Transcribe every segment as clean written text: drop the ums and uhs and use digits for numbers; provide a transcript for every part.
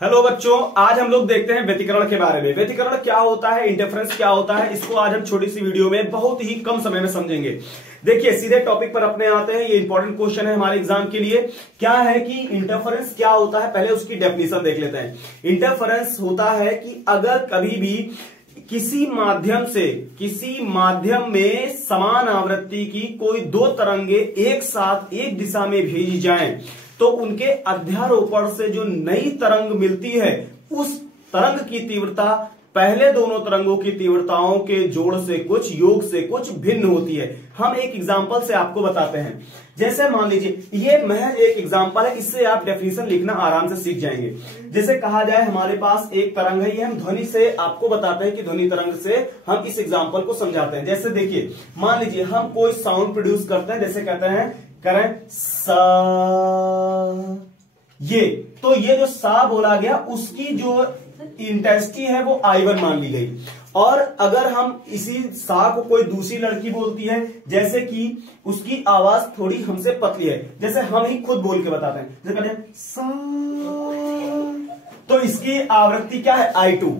Hello बच्चों, आज हम लोग देखते हैं व्यतिकरण के बारे में। व्यतिकरण क्या होता है, इंटरफेरेंस क्या होता है, इसको आज हम छोटी सी वीडियो में बहुत ही कम समय में समझेंगे। देखिए सीधे टॉपिक पर अपने आते हैं। ये इंपॉर्टेंट क्वेश्चन है हमारे एग्जाम के लिए। क्या है कि इंटरफेरेंस क्या होता है, पहले उसकी डेफिनेशन देख लेते हैं। इंटरफेरेंस होता है कि अगर कभी भी किसी माध्यम में समान आवृत्ति की कोई दो तरंगे एक साथ एक दिशा में भेजी जाएं, तो उनके अध्यारोपण से जो नई तरंग मिलती है उस तरंग की तीव्रता पहले दोनों तरंगों की तीव्रताओं के जोड़ से कुछ योग से कुछ भिन्न होती है। हम एक एग्जांपल से आपको बताते हैं। जैसे मान लीजिए ये महज एक एग्जांपल है, इससे आप डेफिनेशन लिखना आराम से सीख जाएंगे। जैसे कहा जाए हमारे पास एक तरंग है, ये हम ध्वनि से आपको बताते हैं कि ध्वनि तरंग से हम इस एग्जांपल को समझाते हैं। जैसे देखिए मान लीजिए हम कोई साउंड प्रोड्यूस करते हैं, जैसे कहते हैं करें सा, ये जो सा बोला गया उसकी जो इंटेंसिटी है वो I1 मान ली गई। और अगर हम इसी सा को कोई दूसरी लड़की बोलती है, जैसे कि उसकी आवाज थोड़ी हमसे पतली है, जैसे हम ही खुद बोल के बताते हैं, जैसे कहते हैं सा, तो इसकी आवृत्ति क्या है I2।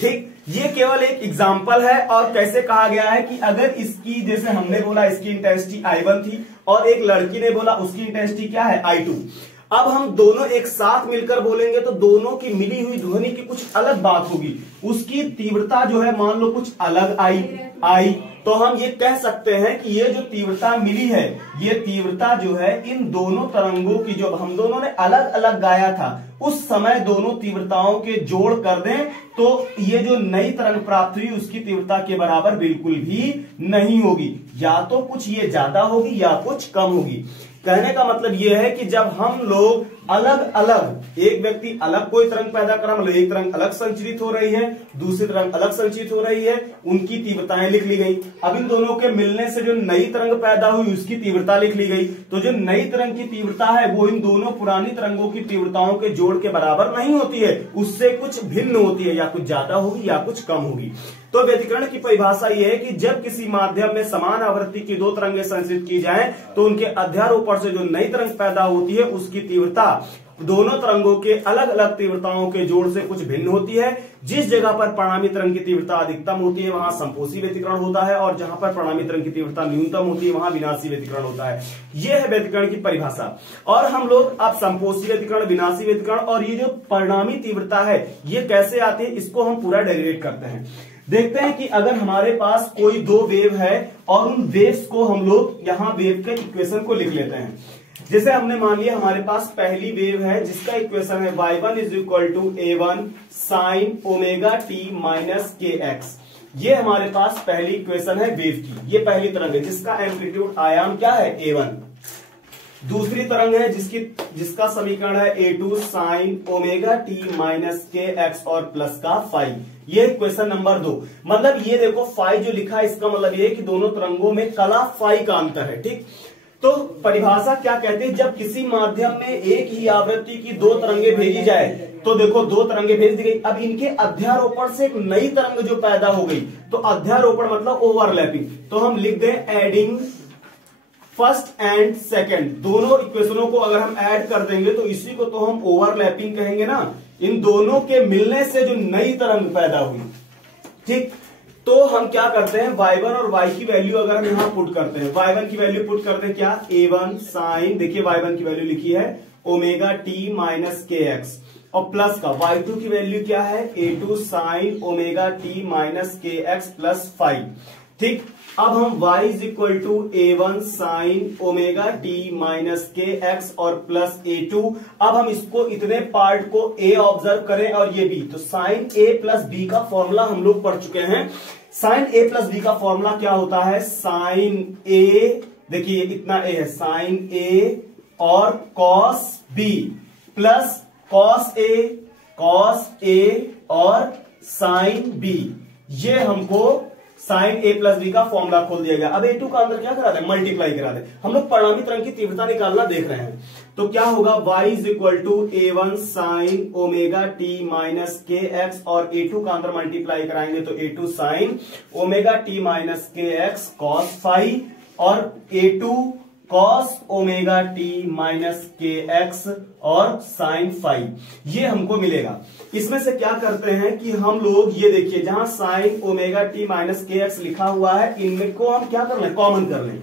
ठीक, ये केवल एक एग्जाम्पल है। और कैसे कहा गया है कि अगर इसकी, जैसे हमने बोला इसकी इंटेंसिटी I1 थी और एक लड़की ने बोला उसकी इंटेंसिटी क्या है I2। अब हम दोनों एक साथ मिलकर बोलेंगे तो दोनों की मिली हुई ध्वनि की कुछ अलग बात होगी, उसकी तीव्रता जो है मान लो कुछ अलग आई। तो हम ये कह सकते हैं कि ये जो तीव्रता मिली है, ये तीव्रता जो है इन दोनों तरंगों की, जो हम दोनों ने अलग अलग गाया था उस समय दोनों तीव्रताओं के जोड़ कर दें तो ये जो नई तरंग प्राप्त हुई उसकी तीव्रता के बराबर बिल्कुल भी नहीं होगी। या तो कुछ ये ज्यादा होगी या कुछ कम होगी। कहने का मतलब यह है कि जब हम लोग अलग अलग, एक व्यक्ति अलग कोई तरंग पैदा करा, मतलब एक तरंग अलग संचरित हो रही है, दूसरी तरंग अलग संचरित हो रही है, उनकी तीव्रताएं लिख ली गई। अब इन दोनों के मिलने से जो नई तरंग पैदा हुई उसकी तीव्रता लिख ली गई। तो जो नई तरंग की तीव्रता है वो इन दोनों पुरानी तरंगों की तीव्रताओं के जोड़ के बराबर नहीं होती है, उससे कुछ भिन्न होती है, या कुछ ज्यादा होगी या कुछ कम होगी। तो व्यतिकरण की परिभाषा यह है कि जब किसी माध्यम में समान आवृत्ति की दो तरंगें संचरित की जाएं तो उनके अध्यारोपण से जो नई तरंग पैदा होती है उसकी तीव्रता दोनों तरंगों के अलग अलग तीव्रताओं के जोड़ से कुछ भिन्न होती है। जिस जगह पर परिणामी तरंग की तीव्रता अधिकतम होती है वहां संपोषी व्यतिकरण होता है, और जहां पर परिणामी तरंग की तीव्रता न्यूनतम होती है वहां विनाशी व्यतिकरण होता है। यह है व्यतिकरण की परिभाषा। और हम लोग अब संपोषी व्यतिकरण, विनाशी व्यतिकरण और ये जो परिणामी तीव्रता है ये कैसे आती है इसको हम पूरा डेरिवेट करते हैं। देखते हैं कि अगर हमारे पास कोई दो वेव है और उन वेव्स को हम लोग यहां वेव के इक्वेशन को लिख लेते हैं। जैसे हमने मान लिया हमारे पास पहली वेव है जिसका इक्वेशन है y1 is equal to a1 sine omega t minus kx। ये हमारे पास पहली इक्वेशन है वेव की, ये पहली तरंग है जिसका एम्पलीट्यूड आयाम क्या है a1। दूसरी तरंग है जिसका समीकरण है a2 sine omega t minus kx और प्लस का फाई। ये इक्वेशन नंबर 2। मतलब ये देखो फाई जो लिखा है इसका मतलब ये है कि दोनों तरंगों में कला फाई का अंतर है। ठीक, तो परिभाषा क्या कहते हैं, जब किसी माध्यम में एक ही आवृत्ति की दो तरंगे भेजी जाए, तो देखो दो तरंगे भेज दी गई, अब इनके अध्यारोपण से एक नई तरंग जो पैदा हो गई, तो अध्यारोपण मतलब ओवरलैपिंग, तो हम लिख दें एडिंग फर्स्ट एंड सेकंड। दोनों इक्वेशनों को अगर हम ऐड कर देंगे तो इसी को तो हम ओवरलैपिंग कहेंगे ना। इन दोनों के मिलने से जो नई तरंग पैदा हुई, ठीक, तो हम क्या करते हैं y1 और y की वैल्यू अगर हम यहां पुट करते हैं, y1 की वैल्यू पुट करते हैं क्या a1 साइन, देखिए y1 की वैल्यू लिखी है ओमेगा t माइनस kx, और प्लस का y2 की वैल्यू क्या है a2 sine omega t minus kx plus 5। ठीक, अब हम y is equal to a1 sine omega t minus kx और प्लस a2। अब हम इसको इतने पार्ट को a ऑब्जर्व करें और ये b, तो साइन a प्लस b का फॉर्मूला हम लोग पढ़ चुके हैं। साइन a प्लस b का फॉर्मूला क्या होता है, साइन a, देखिए इतना a है, साइन a और cos b plus cos a और साइन b। ये हमको साइन a प्लस बी का फॉर्मूला खोल दिया गया। अब a2 का अंदर क्या करा दे, मल्टीप्लाई करा दे। हम लोग परिणामी तरंग की तीव्रता निकालना देख रहे हैं, तो क्या होगा y is equal to a1 sine omega t minus kx, और a2 का अंदर मल्टीप्लाई कराएंगे तो a2 sine omega t minus kx cos phi, और a2 cos omega t minus k x और साइन फाइव, ये हमको मिलेगा। इसमें से क्या करते हैं कि हम लोग ये देखिए जहां sine omega t minus k x लिखा हुआ है, इनमें को हम क्या कर लें, कॉमन कर लें।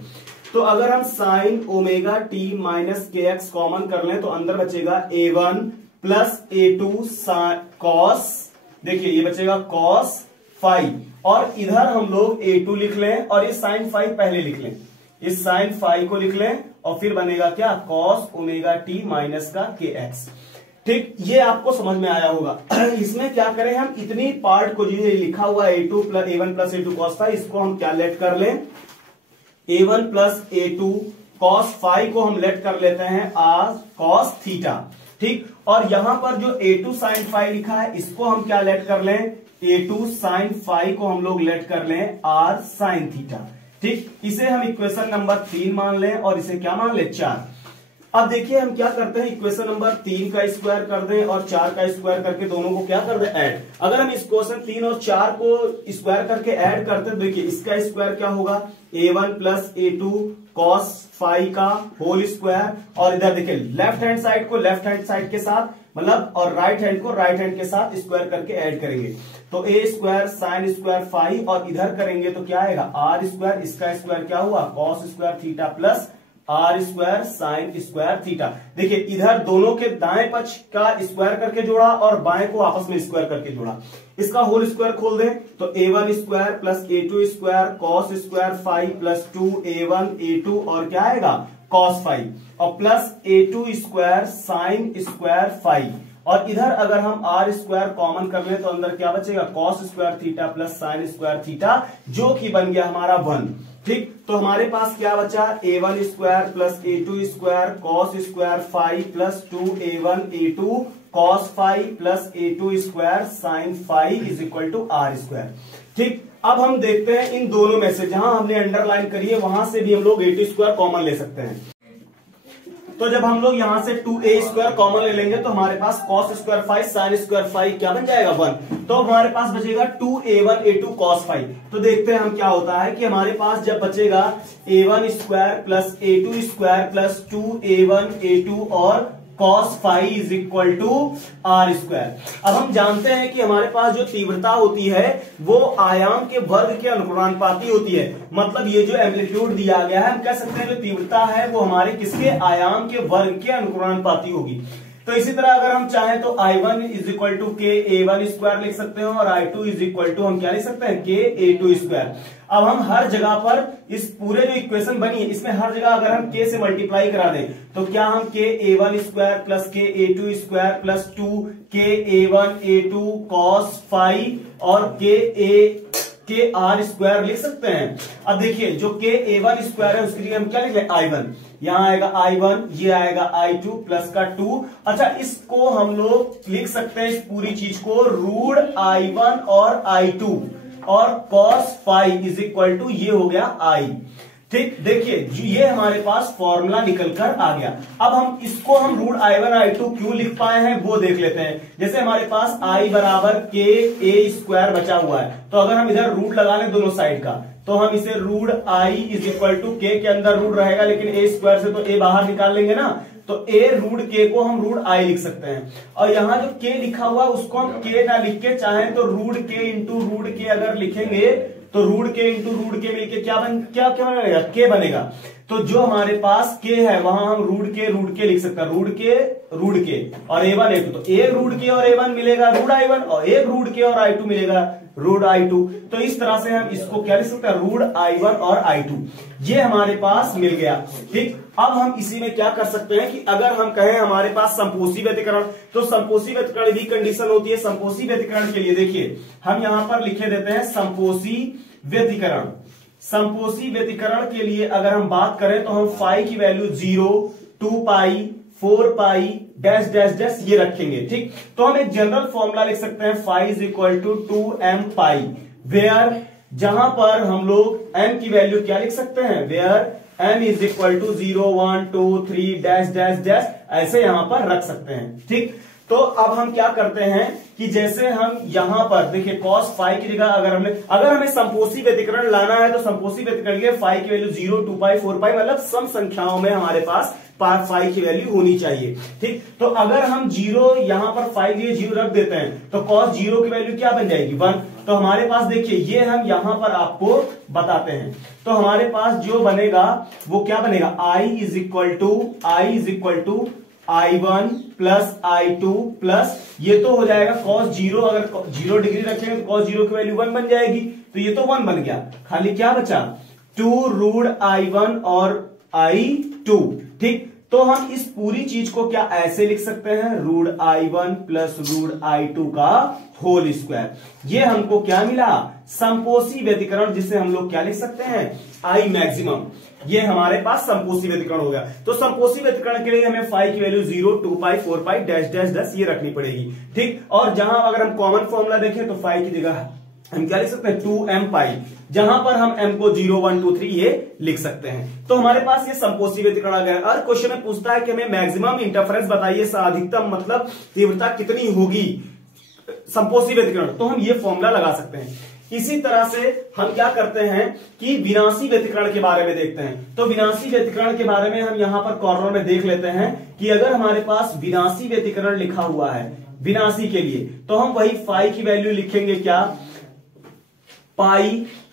तो अगर हम sine omega t minus k x common कर लें तो अंदर बचेगा a1 प्लस a2 कॉस, देखिए ये बचेगा कॉस फाइव, और इधर हम लोग a2 लिख लें और ये साइन फाइव पहले लिख लें, इस साइन फाइव को लिख लें और फिर बनेगा क्या, कॉस ओमेगा टी माइनस का के एक्स। ठीक, ये आपको समझ में आया होगा। इसमें क्या करें हम, इतनी पार्ट को जो लिखा हुआ a1 plus a2 cos five, इसको हम क्या लेट कर लें, a1 plus a2 cos five को हम लेट कर लेते हैं आर कॉस थीटा। ठीक, और यहां पर जो a2 साइन फाइव लिखा है इसको हम क्या लेट कर लें, a2 साइन फाइव को हम लोग लेट कर लें आर साइन थीटा। ठीक, इसे हम इक्वेशन नंबर 3 मान लें और इसे क्या मान लें, 4। अब देखिए हम क्या करते हैं, इक्वेशन नंबर 3 का स्क्वायर कर दें और 4 का स्क्वायर करके दोनों को क्या कर दें, ऐड। अगर हम इक्वेशन 3 और 4 को स्क्वायर करके ऐड करते हैं, देखिए इसका स्क्वायर क्या होगा, a1 plus a2 cos five का होल स्क्वायर, और इधर देखिए लेफ्ट हैंड साइड को लेफ्ट हैंड साइड के साथ मतलब, और राइट हैंड को राइट हैंड के साथ स्क्वायर करके ऐड करेंगे तो ए स्क्वायर साइन स्क्वायर फाइव, और इधर करेंगे तो क्या आएगा, आर स्क्वायर, इसका स्क्वायर क्या हुआ, cos square theta plus r square sine square theta. देखिए इधर दोनों के दाएं पक्ष का स्क्वायर करके जोड़ा और बाएं को आपस में स्क्वायर करके जोड़ा, इसका होल स्क्वायर खोल दें तो a1 square plus a2 square cos square five plus 2a1 a2 और क्या आएगा, कॉस फाइव, और plus a2 square sine square five, और इधर अगर हम आर स्क्वायर कॉमन कर लें तो अंदर क्या बचेगा, cos square theta plus sign square theta, जो कि बन गया हमारा 1। ठीक, तो हमारे पास क्या बचा, a1 square plus a2 square cos square five plus 2a1 a2 cos five plus a2 square sine five is equal to R square. ठीक, अब हम देखते हैं इन दोनों में से जहां हमने अंडरलाइन करी है वहां से भी हम लोग a2 स्क्वायर कॉमन ले सकते हैं। तो जब हम लोग यहां से 2a स्क्वायर कॉमन ले लेंगे तो हमारे पास cos square five sine square five क्या बन जाएगा, 1। तो हमारे पास बचेगा 2a1 a2 कॉस फाइव। तो देखते हैं हम क्या होता है कि हमारे पास जब बचेगा a1 square plus a2 square plus 2a1 a2 और cos five is equal to R square. अब हम जानते हैं कि हमारे पास जो तीव्रता होती है वो आयाम के वर्ग के अनुपाती होती है, मतलब ये जो एम्पलीट्यूड दिया गया है हम कह सकते हैं जो तीव्रता है वो हमारे किसके, आयाम के वर्ग के अनुपाती होगी। तो इसी तरह अगर हम चाहें तो I1 इज इक्वल टू के a1 स्क्वायर लिख सकते हैं और I2 इज इक्वल टू हम क्या लिख सकते हैं, के a2 स्क्वायर। अब हम हर जगह पर इस पूरे जो इक्वेशन बनी है इसमें हर जगह अगर हम के से मल्टीप्लाई करा दें तो क्या हम के a1 स्क्वायर प्लस के a2 स्क्वायर प्लस 2 के a1 a2 कॉस फाइव और के आर स्क्वायर लिख सकते हैं। अब देखिए जो के a1 स्क्वायर है उसके लिए हम क्या लिख लें, I1, यहां आएगा I1, ये आएगा I2 प्लस का 2। अच्छा, इसको हम लोग लिख सकते हैं इस पूरी चीज को रूट I1 और I2 और cos five is equal to ये हो गया I। ठीक, देखिए ये हमारे पास फॉर्मूला निकल कर आ गया। अब हम इसको हम रूट I1 I2 क्यों लिख पाए हैं वो देख लेते हैं। जैसे हमारे पास I बराबर के a स्क्वायर बचा हुआ है, तो अगर हम इधर रूट लगा लें दोनों साइड का तो हम इसे root I is equal to के अंदर रूट रहेगा लेकिन a स्क्वायर से तो a बाहर निकाल लेंगे ना, तो a रूट के को हम रूट I लिख सकते हैं। और यहां जो k लिखा हुआ है उसको हम k ना लिख के चाहें तो रूट के इंटू रूट के अगर लिखेंगे तो रूट के इंटू रूट के मिलके क्या बनेगा, के बनेगा। तो जो हमारे पास के है वहां हम रूट के लिख सकते हैं, रूट के और a1 a2, तो एक रूट के और a1 मिलेगा रूट I1 और एक रूट के और I2 मिलेगा रूट I2। तो इस तरह से हम इसको क्या लिख सकते हैं, रूट I1 और I2, ये हमारे पास मिल गया। ठीक, अब हम इसी में क्या कर सकते हैं कि अगर हम कहें हमारे पास संपोषी व्यतिकरण, तो संपोषी व्यतिकरण भी कंडीशन होती है। संपोषी व्यतिकरण के लिए देखिए हम यहां पर लिखे देते हैं संपोषी व्यतिकरण। संपोषी व्यतिकरण के लिए अगर हम बात करें तो हम फाई की वैल्यू 0, 2 पाई, 4 पाई डैश डैश डैश ये रखेंगे। ठीक, तो हम एक जनरल फॉर्मूला लिख सकते हैं phi is equal to 2m pi, where जहां पर हम लोग m की वैल्यू क्या लिख सकते हैं, where m is equal to 0, 1, 2, 3 dash dash dash ऐसे यहां पर रख सकते हैं। ठीक, तो अब हम क्या करते हैं कि जैसे हम यहां पर देखिए cos फाई की जगह अगर हमें संपोषी व्यतिकरण लाना है तो संपोषी व्यतिकरण के फाई की वैल्यू 0, 2 पाई, 4 पाई मतलब सम संख्याओं में हमारे पास फाई की वैल्यू होनी चाहिए। ठीक, तो अगर हम 0 यहां पर फाई लिए 0 रख देते हैं तो cos 0 की वैल्यू क्या बन जाएगी 1। तो हमारे पास देखिए ये हम यहां पर आपको बताते हैं, तो हमारे पास जो बनेगा वो क्या बनेगा, I is equal to I1 plus I2 plus ये तो हो जाएगा cos 0, अगर 0 डिग्री रखेंगे तो cos 0 की वैल्यू 1 बन जाएगी, तो ये तो 1 बन गया, खाली क्या बचा 2 रूट I1 और I2। ठीक, तो हम इस पूरी चीज को क्या ऐसे लिख सकते हैं, root I1 plus root I2 का होल स्क्वायर। ये हमको क्या मिला, संपोषी व्यतिकरण, जिसे हम लोग क्या लिख सकते हैं I मैक्सिमम। ये हमारे पास संपोषी व्यतिकरण हो गया। तो संपोषी व्यतिकरण के लिए हमें फाई की वैल्यू 0, 2 पाई, 4 पाई, डैश डैश डैश ये रखनी पड़ेगी। ठीक, और जहां अगर हम कॉमन फॉर्मूला देखें तो फाई की जगह हम क्या लिख सकते हैं 2m पाई, जहां पर हम m को 0, 1, 2, 3 ये लिख सकते हैं। तो हमारे पास ये संपोषी व्यतिकरण आ गया। और क्वेश्चन में पूछता है कि हमें मैक्सिमम इंटरफेरेंस बताइए, अधिकतम मतलब तीव्रता कितनी होगी संपोषी व्यतिकरण, तो हम ये फॉर्मूला लगा सकते हैं। इसी तरह से हम क्या करते हैं कि विनाशी व्यतिकरण के बारे में देखते हैं। तो विनाशी व्यतिकरण के बारे में हम यहां पर कॉर्नर में देख लेते हैं कि अगर हमारे पास विनाशी व्यतिकरण लिखा हुआ है विनाशी के लिए, तो हम वही फाई की वैल्यू लिखेंगे क्या, पाई,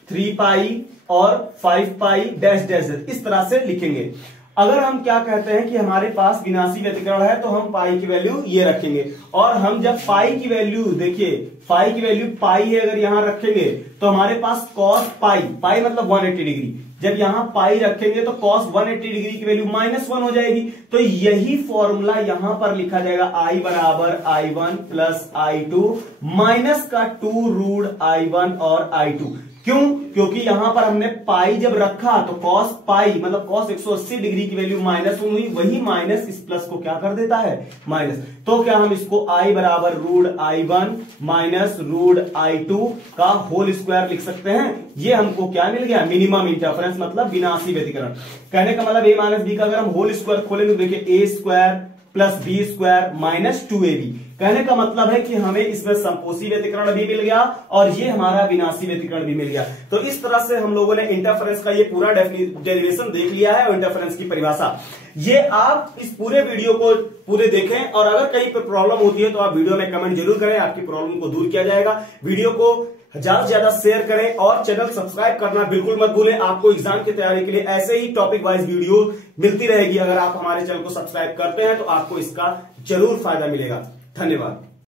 3 पाई और 5 पाई डैश डैश डैश, इस तरह से लिखेंगे। अगर हम क्या कहते हैं कि हमारे पास विनाशी व्यतिकरण है तो हम पाई की वैल्यू ये रखेंगे, और हम जब पाई की वैल्यू देखिए पाई की वैल्यू पाई है अगर यहां रखेंगे तो हमारे पास cos पाई, पाई मतलब 180 डिग्री, जब यहां पाई रखेंगे तो cos 180 डिग्री की वैल्यू -1 हो जाएगी। तो यही फॉर्मूला यहां पर लिखा जाएगा I बराबर I1 प्लस I2 माइनस का 2 रूट I1 और I2। क्यों, क्योंकि यहां पर हमने पाई जब रखा तो cos पाई मतलब cos 180 डिग्री की वैल्यू -1 हुई, वही माइनस इस प्लस को क्या कर देता है माइनस। तो क्या हम इसको I बराबर root I1 minus root I2 का होल स्क्वायर लिख सकते हैं। ये हमको क्या मिल गया, मिनिमम इंटरफेरेंस मतलब विनाशी व्यतिकरण। कहने का मतलब a माइनस बी का अगर हम होल स्क्वायर खोलेंगे तो देखिए a square plus B square minus 2ab। कहने का मतलब है कि हमें इसमें संपोषी व्यतिकरण भी मिल गया और ये हमारा विनाशी व्यतिकरण भी मिल गया। तो इस तरह से हम लोगों ने इंटरफेरेंस का ये पूरा डेरिवेशन देख लिया है और इंटरफेरेंस की परिभाषा। ये आप इस पूरे वीडियो को पूरे देखें, और अगर कहीं पर प्रॉब्लम होती है तो आप वीडियो में कमेंट जरूर करें, आपकी प्रॉब्लम को दूर किया जाएगा। वीडियो को ज्यादा से ज्यादा शेयर करें और चैनल सब्सक्राइब करना बिल्कुल मत भूलें। आपको एग्जाम की तैयारी के लिए ऐसे ही टॉपिक वाइज वीडियो मिलती रहेगी। अगर आप हमारे चैनल को सब्सक्राइब करते हैं तो आपको इसका जरूर फायदा मिलेगा। धन्यवाद।